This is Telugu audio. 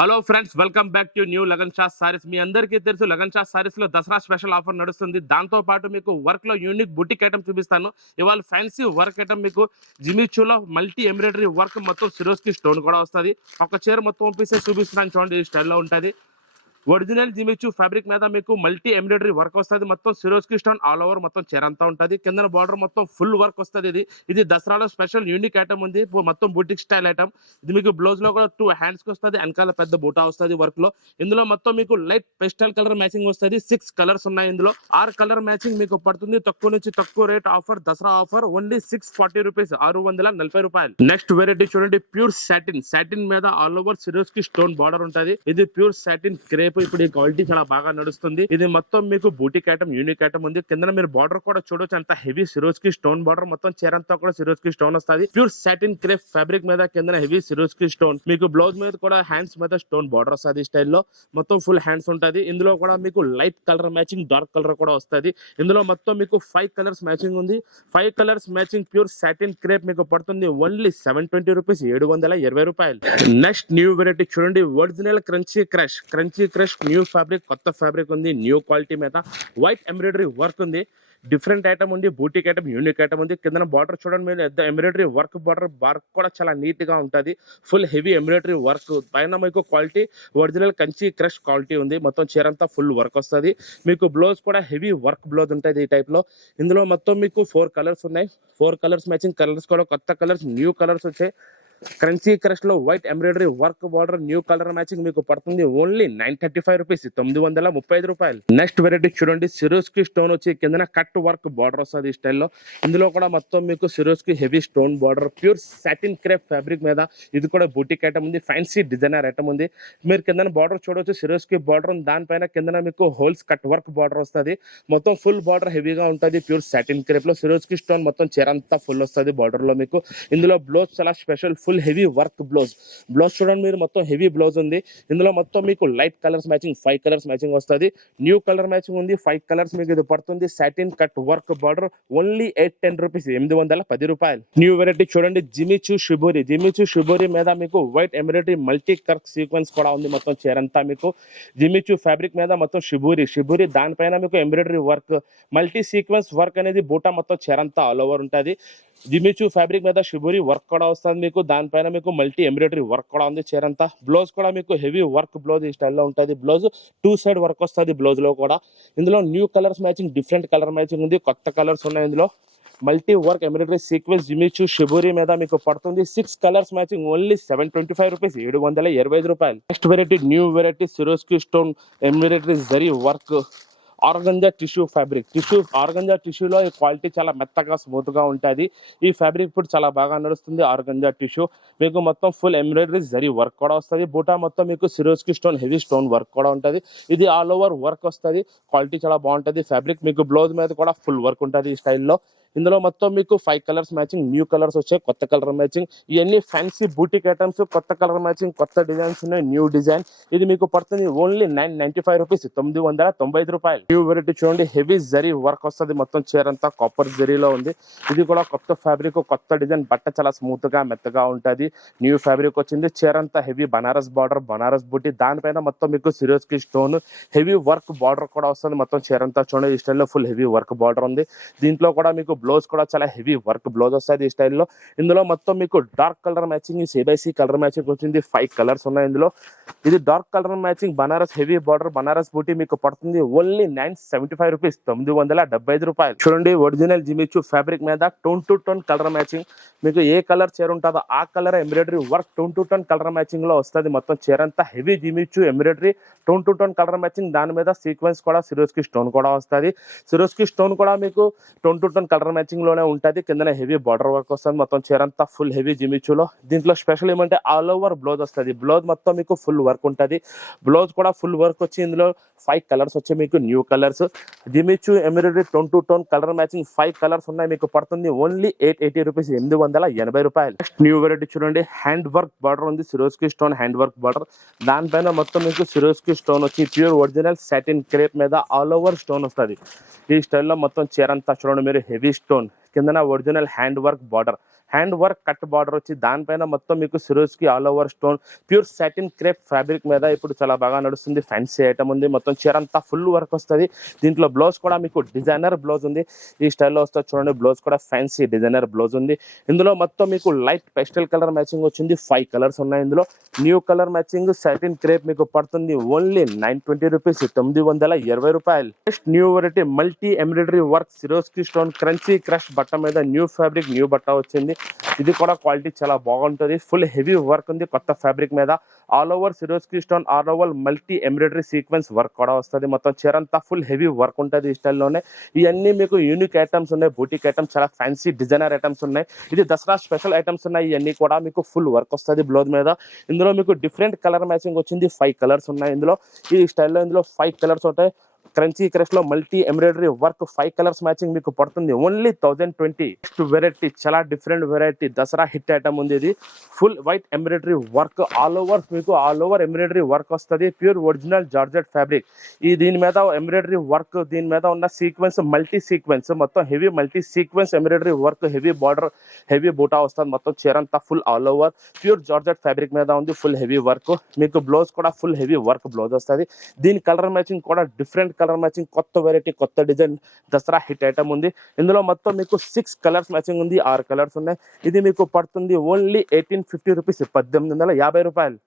Hello friends, welcome back to new Lagan Shah saris. మీ అందరికీ తెలుసు లగన్ షా సారీస్ లో దసరా స్పెషల్ ఆఫర్ నడుస్తుంది. దాంతో పాటు మీకు వర్క్ లో యూనిక్ బుటిక్ ఐటమ్ చూపిస్తాను. ఇవాళ ఫ్యాన్సీ వర్క్ ఐటమ్ మీకు జిమిచూలో మల్టీ ఎంబ్రాయిడరీ వర్క్ మొత్తం సిరోస్కి స్టోన్ కూడా వస్తుంది. ఒక చీర మొత్తం పీసెస్ చూపిస్తున్నాను చూడండి, ఈ స్టైల్లో ఉంటుంది. ఒరిజినల్ జిమిచూ ఫ్యాబ్రిక్ మీద మీకు మల్టీ ఎంబ్రాయిడరీ వర్క్ వస్తుంది. మొత్తం సిరోస్కి స్టోన్ ఆల్ ఓవర్ మొత్తం చీర అంతా ఉంటుంది. కింద బార్డర్ మొత్తం ఫుల్ వర్క్ వస్తుంది. ఇది దసరాలో స్పెషల్ యూనిక్ ఐటమ్ ఉంది, మొత్తం బుటిక్ స్టైల్ ఐటమ్. ఇది మీకు బ్లౌజ్ లో కూడా 2 హ్యాండ్స్ కి వస్తుంది, వెనకాల పెద్ద బూటా వస్తుంది వర్క్ లో. ఇందులో మొత్తం మీకు లైట్ పెస్టల్ కలర్ మ్యాచింగ్ వస్తుంది. 6 కలర్స్ ఉన్నాయి. ఇందులో 6 కలర్ మ్యాచింగ్ మీకు పడుతుంది. తక్కువ నుంచి తక్కువ rate offer, Dasara offer only 640 rupees, 640 రూపాయలు. నెక్స్ట్ వెరైటీ చూడండి, ప్యూర్ సాటిన్. సాటిన్ మీద all over Swarovski stone border ఉంటుంది. ఇది ప్యూర్ సాటిన్ క్రేప్. ఇప్పుడు ఈ క్వాలిటీ చాలా బాగా నడుస్తుంది. ఇది మొత్తం మీకు బూటిక్ ఐటమ్, యూనిక్ ఐటమ్ ఉంది. కింద మీరు బార్డర్ కూడా చూడొచ్చు, అంత హెవీ సిరోస్కి స్టోన్ బార్డర్. మొత్తం చీర అంతా కూడా సిరోస్కి స్టోన్ వస్తుంది. ప్యూర్ సాటిన్ క్రేప్ ఫ్యాబ్రిక్ మీద కింద హెవీ సిరోస్కి స్టోన్. మీకు బ్లౌజ్ మీద కూడా హ్యాండ్స్ మీద స్టోన్ బార్డర్ వస్తుంది. స్టైల్లో మొత్తం ఫుల్ హ్యాండ్స్ ఉంటుంది. ఇందులో కూడా మీకు light colour matching, dark colour కూడా వస్తుంది. ఇందులో మొత్తం మీకు 5 కలర్స్ మ్యాచింగ్ ఉంది. 5 colours matching pure satin crepe మీకు పడుతుంది ఓన్లీ 720 రూపీస్, 720 రూపాయలు. నెక్స్ట్ న్యూ వెరైటీ చూడండి, original crunchy crush. Crunchy crush new fabric, కొత్త ఫ్యాబ్రిక్ ఉంది. న్యూ క్వాలిటీ మీద వైట్ ఎంబ్రాయిడరీ వర్క్ ఉంది. డిఫరెంట్ ఐటమ్ ఉంది, బూటిక్ ఐటమ్, యూనిక్ ఐటమ్ ఉంది. కింద బార్డర్ చూడండి మీరు, ఎంబ్రాయిడరీ వర్క్ వర్క్ కూడా చాలా నీట్ గా ఉంటుంది. ఫుల్ హెవీ ఎంబ్రాయిడరీ వర్క్ పైన మీకు quality original Kanchi crush quality ఉంది. మొత్తం చీర అంతా ఫుల్ వర్క్ వస్తుంది. మీకు బ్లౌజ్ కూడా హెవీ వర్క్ బ్లౌజ్ ఉంటుంది ఈ టైప్ లో. ఇందులో మొత్తం మీకు 4 కలర్స్ ఉన్నాయి. 4 కలర్స్ మ్యాచింగ్, కలర్స్ కూడా కొత్త కలర్స్, న్యూ కలర్స్ వచ్చాయి. క్రంచీ క్రష్ లో white embroidery work border, new colour matching మీకు పడుతుంది ఓన్లీ 935 రూపీస్, 935 రూపాయలు. నెక్స్ట్ వెరైటీ చూడండి, సిరోస్కి స్టోన్ వచ్చి కింద కట్ వర్క్ బార్డర్ వస్తుంది ఈ స్టైల్లో. ఇందులో కూడా మొత్తం మీకు Swarovski heavy stone border, pure satin crepe fabric మీద. ఇది కూడా బూటిక్ ఐటమ్ ఉంది, ఫ్యాన్సీ డిజైనర్ ఐటమ్ ఉంది. మీరు కింద బార్డర్ చూడవచ్చు, సిరోస్కి బార్డర్. దానిపైన కింద మీకు హోల్స్ కట్ వర్క్ బార్డర్ వస్తుంది. మొత్తం ఫుల్ బార్డర్ హెవీగా ఉంటుంది. ప్యూర్ సాటిన్ క్రేప్ లో సిరోస్కి స్టోన్ మొత్తం చీర అంతా ఫుల్ వస్తుంది బార్డర్ లో మీకు. ఇందులో బ్లౌజ్ చాలా special, full heavy work blouse. Blouse చూడండి మీరు, మొత్తం హెవీ బ్లౌజ్ ఉంది. ఇందులో మొత్తం మీకు light colours matching, 5 colours matching వస్తుంది. న్యూ కలర్ మ్యాచింగ్ ఉంది. 5 కలర్స్ మీకు ఇది పడుతుంది. Satin cut work border only 810 rupees, 810 రూపాయలు. న్యూ వెరైటీ చూడండి, జిమిచూ షిబోరి. జిమిచూ షిబోరి మీద మీకు white embroidery multi Kirk sequence కూడా ఉంది. మొత్తం చీర అంతా మీకు జిమిచూ ఫ్యాబ్రిక్ మీద మొత్తం షిబోరి. దానిపైన మీకు embroidery work, multi sequence work అనేది బూటా మొత్తం చీర అంతా ఆల్ ఓవర్ ఉంటుంది. జిమిచూ ఫ్యాబ్రిక్ మీద షిబోరి వర్క్ కూడా వస్తుంది మీకు. దానిపైన మీకు మల్టీ ఎంబ్రాయిడరీ వర్క్ కూడా ఉంది చీర అంతా. బ్లౌజ్ కూడా మీకు హెవీ వర్క్ బ్లౌజ్ ఈ స్టైల్లో ఉంటుంది. బ్లౌజ్ 2 సైడ్ వర్క్ వస్తుంది బ్లౌజ్ లో కూడా. ఇందులో new colours matching, different colour matching ఉంది. కొత్త కలర్స్ ఉన్నాయి. ఇందులో multi work embroidery sequence Jimmy Choo shibori మీద మీకు పడుతుంది. 6 కలర్స్ మ్యాచింగ్ ఓన్లీ 725 రూపీస్, 725 రూపాయలు. Next variety new variety, Swarovski stone embroidery zari work, organza tissue fabric. Organza టిష్యూలో ఈ క్వాలిటీ చాలా మెత్తగా స్మూత్ గా ఉంటుంది. ఈ ఫ్యాబ్రిక్ ఇప్పుడు చాలా బాగా నడుస్తుంది. ఆర్గంజా టిష్యూ మీకు మొత్తం ఫుల్ ఎంబ్రాయిడరీ జరీ వర్క్ కూడా వస్తుంది. బూటా మొత్తం మీకు Swarovski stone heavy stone work కూడా ఉంటుంది. ఇది ఆల్ ఓవర్ వర్క్ వస్తుంది. క్వాలిటీ చాలా బాగుంటుంది ఫ్యాబ్రిక్. మీకు బ్లౌజ్ మీద కూడా ఫుల్ వర్క్ ఉంటుంది ఈ స్టైల్లో. ఇందులో మొత్తం మీకు 5 కలర్స్ మ్యాచింగ్, న్యూ కలర్స్ వచ్చాయి, కొత్త కలర్ మ్యాచింగ్. ఇవన్నీ ఫ్యాన్సీ బూటిక్ ఐటమ్స్, కొత్త కలర్ మ్యాచింగ్, కొత్త డిజైన్స్ ఉన్నాయి. న్యూ డిజైన్ ఇది మీకు పడుతుంది ఓన్లీ 995 రూపీస్, 995 రూపాయలు. న్యూ వెరైటీ చూడండి, హెవీ జరీ వర్క్ వస్తుంది. మొత్తం చీర అంతా కాపర్ జరీలో ఉంది. ఇది కూడా కొత్త ఫ్యాబ్రిక్, కొత్త డిజైన్. బట్ట చాలా స్మూత్ గా మెత్తగా ఉంటుంది. న్యూ ఫ్యాబ్రిక్ వచ్చింది. చీర అంతా హెవీ బనారస్ బార్డర్, బనారస్ బూటీ. దానిపైన మొత్తం మీకు Swarovski stone heavy work border కూడా వస్తుంది. మొత్తం చీర అంతా చూడండి ఈ స్టైల్లో ఫుల్ హెవీ వర్క్ బార్డర్ ఉంది. దీంట్లో కూడా మీకు బ్లౌజ్ కూడా చాలా హెవీ వర్క్ బ్లౌజ్ వస్తుంది ఈ స్టైల్లో. ఇందులో మొత్తం మీకు డార్క్ కలర్ మ్యాచింగ్, సిబైసి కలర్ మ్యాచింగ్ వచ్చింది. 5 కలర్స్ ఉన్నాయి ఇందులో. ఇది డార్క్ కలర్ మ్యాచింగ్ బనారస్ హెవీ బార్డర్, బనారస్ బూటీ మీకు పడుతుంది ఓన్లీ 975 రూపీస్, 975 రూపాయలు. చూడండి, ఒరిజినల్ జిమిచూ ఫ్యాబ్రిక్ మీద tone to tone colour matching. మీకు ఏ కలర్ చీర ఉంటుందో ఆ colour embroidery work tone to tone colour matching లో వస్తుంది. మొత్తం చీర అంతా heavy Jimmy Choo embroidery tone to tone colour matching. దాని మీద సీక్వెన్స్ కూడా సిరోస్కి స్టోన్ కూడా వస్తుంది. సిరోస్కి స్టోన్ కూడా మీకు tone to tone colour matching లోనే ఉంటుంది. కింద హెవీ బార్డర్ వర్క్ వస్తుంది. మొత్తం చీర అంతా ఫుల్ హెవీ జిమిచూలో. దీంట్లో స్పెషల్ ఏమంటే ఆల్ ఓవర్ బ్లౌజ్ వస్తుంది. బ్లౌజ్ మొత్తం మీకు ఫుల్ వర్క్ ఉంటుంది. బ్లౌజ్ కూడా ఫుల్ వర్క్ వచ్చి ఇందులో 5 కలర్స్ వచ్చి మీకు new colours. Jimmy Choo embroidery tone to tone colour matching 5 colours ఉన్నాయి. మీకు పడుతుంది ఓన్లీ 880 రూపీస్, 880 రూపాయలు. నెక్స్ట్ న్యూ వెరైటీ చూడండి, హ్యాండ్ వర్క్ బార్డర్ ఉంది. Swarovski stone hand work border. దానిపైన మొత్తం మీకు సిరోస్కి స్టోన్ వచ్చి ప్యూర్ ఒరిజినల్ సాటిన్ క్రేప్ మీద ఆల్ ఓవర్ స్టోన్ వస్తుంది. ఈ స్టైల్లో మొత్తం చీర అంతా చూడండి మీరు, హెవీ స్టోన్ కిందన original hand work border, hand work cut border వచ్చి దానిపైన మొత్తం మీకు Swarovski all over stone pure satin crepe fabric మీద ఇప్పుడు చాలా బాగా నడుస్తుంది. ఫ్యాన్సీ ఐటమ్ ఉంది. మొత్తం చీర అంతా ఫుల్ వర్క్ వస్తుంది. దీంట్లో బ్లౌజ్ కూడా మీకు డిజైనర్ బ్లౌజ్ ఉంది. ఈ స్టైల్లో వస్తుంది చూడండి. బ్లౌజ్ కూడా ఫ్యాన్సీ డిజైనర్ బ్లౌజ్ ఉంది. ఇందులో మొత్తం మీకు లైట్ పెస్టల్ కలర్ మ్యాచింగ్ వచ్చింది. 5 కలర్స్ ఉన్నాయి. ఇందులో new colour matching satin crepe మీకు పడుతుంది ఓన్లీ 920 రూపీస్, 920 రూపాయలు. Next new variety multi embroidery work Swarovski stone crunchy crush బట్ట మీద న్యూ ఫ్యాబ్రిక్ న్యూ బట్ట వచ్చింది. ఇది కూడా క్వాలిటీ చాలా బాగుంటుంది. ఫుల్ హెవీ వర్క్ ఉంది కొత్త ఫ్యాబ్రిక్ మీద. All over Swarovski stone all over multi embroidery sequence work కూడా వస్తుంది. మొత్తం చీర అంతా ఫుల్ హెవీ వర్క్ ఉంటుంది ఈ స్టైల్లోనే. ఇవన్నీ మీకు యూనిక్ ఐటమ్స్ ఉన్నాయి. బూటిక్ ఐటమ్స్, చాలా ఫ్యాన్సీ డిజైనర్ ఐటమ్స్ ఉన్నాయి. ఇది దసరా స్పెషల్ ఐటమ్స్ ఉన్నాయి. ఇవన్నీ కూడా మీకు ఫుల్ వర్క్ వస్తుంది బ్లౌజ్ మీద. ఇందులో మీకు డిఫరెంట్ కలర్ మ్యాచింగ్ వచ్చింది. 5 కలర్స్ ఉన్నాయి. ఇందులో ఈ స్టైల్లో ఇందులో 5 కలర్స్ ఉంటాయి. క్రంచీ క్రష్ లో multi embroidery work 5 colours matching మీకు పడుతుంది ఓన్లీ 1020. నెక్స్ట్ వెరైటీ చాలా different variety Dasara hit item ఉంది. ఇది full white embroidery work all over మీకు ఆల్ ఓవర్ ఎంబ్రాయిడరీ వర్క్ వస్తుంది. Pure original georgette fabric. ఈ దీని మీద ఎంబ్రాయిడరీ వర్క్, దీని మీద ఉన్న సీక్వెన్స్ మల్టీ సీక్వెన్స్, మొత్తం heavy multi sequence embroidery work, heavy border, heavy బూటా వస్తుంది. మొత్తం చీర అంతా full all over pure georgette fabric మీద ఉంది. Full heavy work. మీకు బ్లౌజ్ కూడా ఫుల్ హెవీ వర్క్ బ్లౌజ్ వస్తుంది. దీని కలర్ మ్యాచింగ్ కూడా డిఫరెంట్ కలర్ మ్యాచింగ్, కొత్త వెరైటీ, కొత్త డిజైన్ దసరా హిట్ ఐటమ్ ఉంది. ఇందులో మొత్తం మీకు 6 కలర్స్ మ్యాచింగ్ ఉంది. 6 కలర్స్ ఉన్నాయి. ఇది మీకు పడుతుంది ఓన్లీ 1850 రూపీస్, 1850 రూపాయలు.